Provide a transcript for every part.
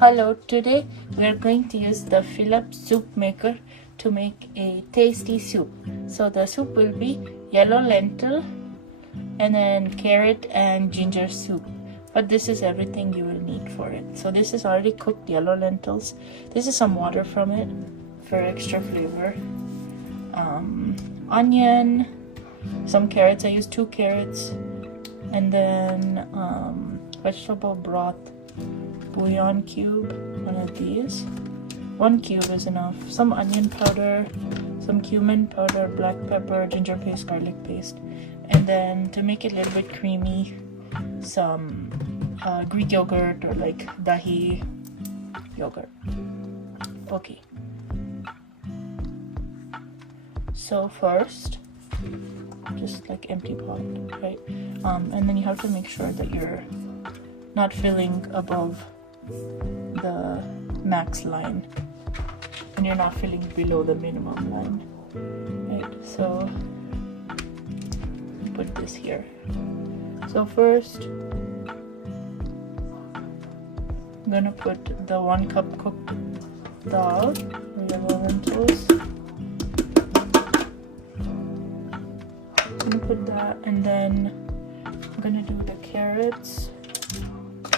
Hello, today we are going to use the Philips soup maker to make a tasty soup. So the soup will be yellow lentil and then carrot and ginger soup. But this is everything you will need for it. So this is already cooked yellow lentils. This is some water from it for extra flavor. Onion, some carrots. I used 2 carrots, and then vegetable broth. Bouillon cube, one of these. 1 cube is enough. Some onion powder, some cumin powder, black pepper, ginger paste, garlic paste, and then to make it a little bit creamy, some Greek yogurt or like dahi yogurt. Okay. So first, just like empty pot, right? And then you have to make sure that you're not filling above the max line and you're not filling below the minimum line, right? So put this here. So first I'm gonna put the 1 cup cooked dal, yellow lentils. I'm gonna put that, and then I'm gonna do the carrots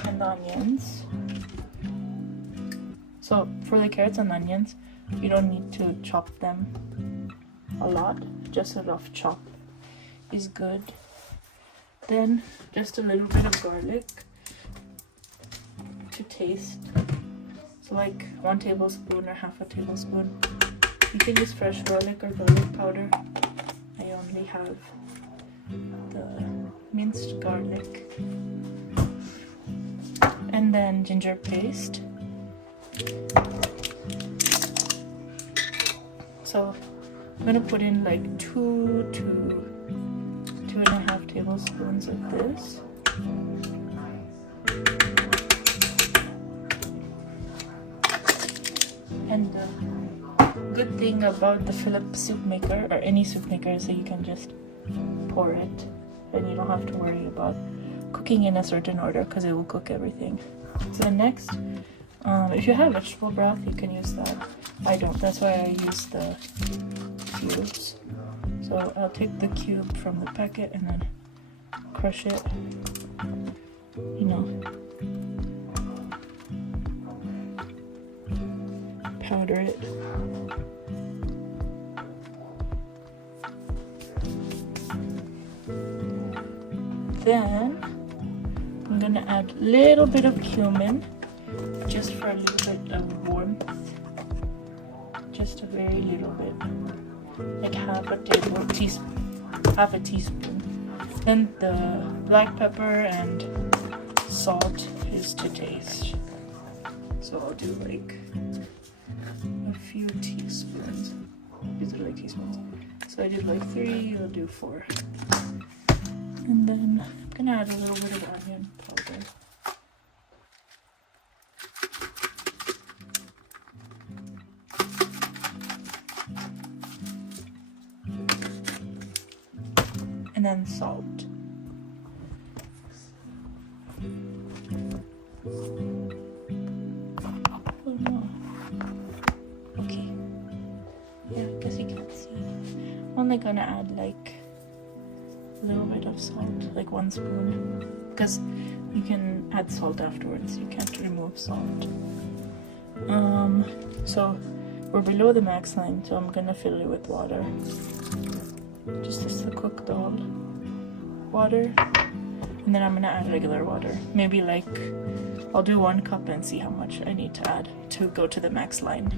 and the onions. So for the carrots and onions, you don't need to chop them a lot, just a rough chop is good. Then just a little bit of garlic to taste, so like 1 tablespoon or half a tablespoon. You can use fresh garlic or garlic powder. I only have the minced garlic. And then ginger paste. So I'm gonna put in like 2 to 2.5 tablespoons of this. And the good thing about the Philips soup maker or any soup maker is that you can just pour it and you don't have to worry about cooking in a certain order because it will cook everything. So next, if you have vegetable broth, you can use that. I don't, that's why I use the cubes. So I'll take the cube from the packet and then crush it, you know, powder it. Then I'm gonna add a little bit of cumin, just for a little bit of warmth. Just a very little bit, like half a teaspoon. Then the black pepper and salt is to taste. So I'll do like a few teaspoons. These are like teaspoons. So I did like 3, I'll do 4. And then I'm gonna add a little bit of onion powder. And then salt. Oh no. Okay. Yeah, I guess you can't see. I'm only gonna add like a little bit of salt, like 1 spoon, because you can add salt afterwards. You can't remove salt. So we're below the max line, so I'm gonna fill it with water. Just as the cooked dal water, and then I'm gonna add regular water. Maybe like I'll do 1 cup and see how much I need to add to go to the max line.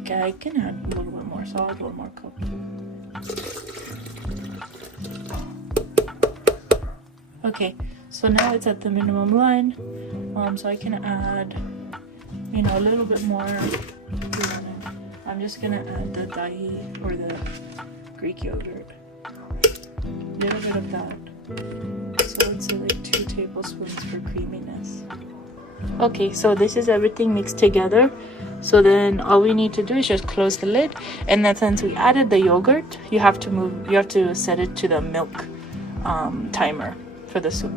Okay, I can add a little bit more, so I'll add 1 more cup. Okay, so now it's at the minimum line, so I can add, you know, a little bit more. I'm just gonna add the dahi or the Greek yogurt, a little bit of that. So let's say like 2 tablespoons for creaminess. Okay, so this is everything mixed together. So then all we need to do is just close the lid, and then since we added the yogurt, you have to set it to the milk timer for the soup.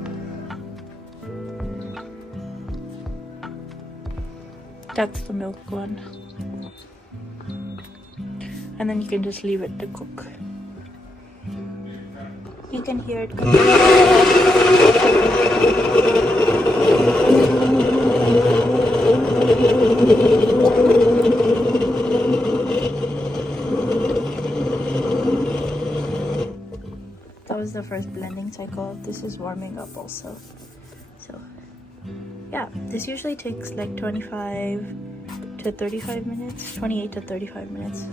That's the milk one. And then you can just leave it to cook. You can hear it cooking. That was the first blending cycle. This is warming up also. So yeah, this usually takes like 25 to 35 minutes, 28 to 35 minutes.